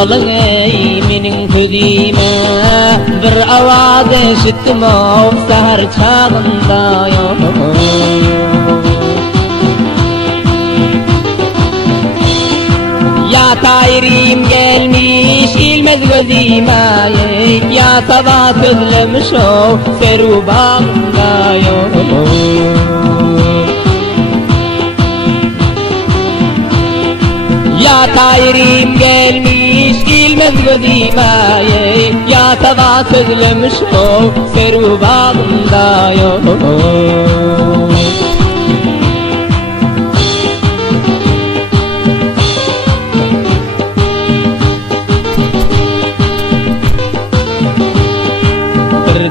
salın ey menin gözüme. Bir avaz eşittim o seher çağında Ya tayrim gelmiş ilmez gözüme, ya sabah gözlemiş o seru bağında Ya tayrim gelmiş ilmez gözüme, ya sabah gözlemiş o seru bağında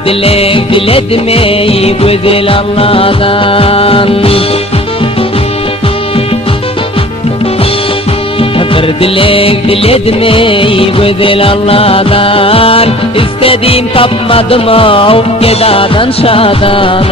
Dilek diledim ey güzel Allah'dan, bir dilek diledim ey güzel Allah'dan. İstediğim tapmadım o gedadan şadan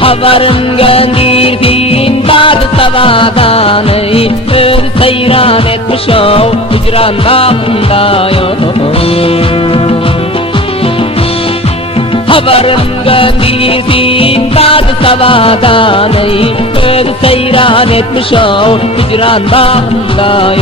Havarın göndirdin bad savadan, ör seyran etmiş o hicran bağında Havarın göndirdin bad savadan, ör seyran etmiş o hicran bağında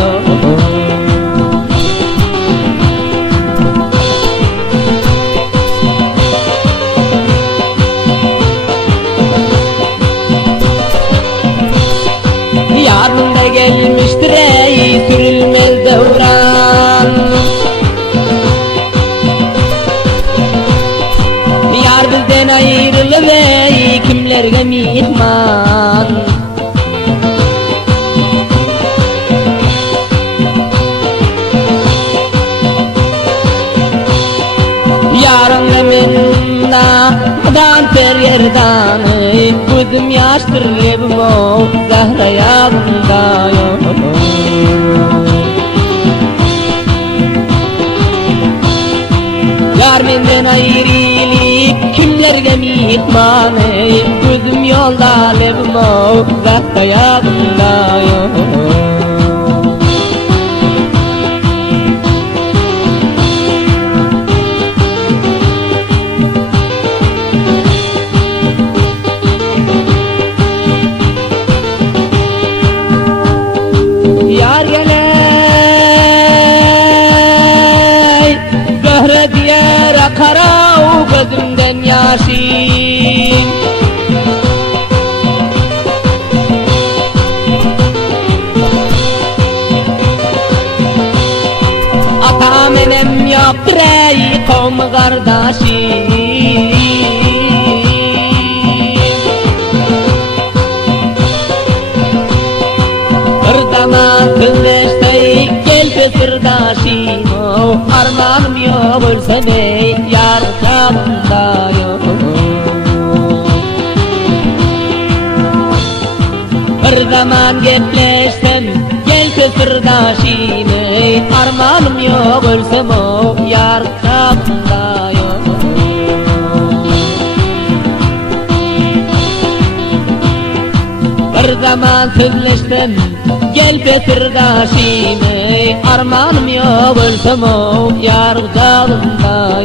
Yarın gelmiştir ey sürülmez devran, yar bizden ayrılıp ey kimlerge mihman. Yarın eminna dan ter yerdan, gözüm yaştır lebim o zahra yağında Yar menden ayrılıp kimlerge mihman, gözüm yolda lebim o zahra yağında Yar geley zöhre diyer akara o gözümden yaşın. Ata menem yaptır ey kavm kardeşim. Kızleştey gel sırdaşım, armanım yok ölsem ey yar çağında Bir zaman gepleşsem gel sırdaşım, armanım yok ölsem o yar çağında Bir zaman sözleştem gel sırdaşım, armanım yok ölsem o yar dağında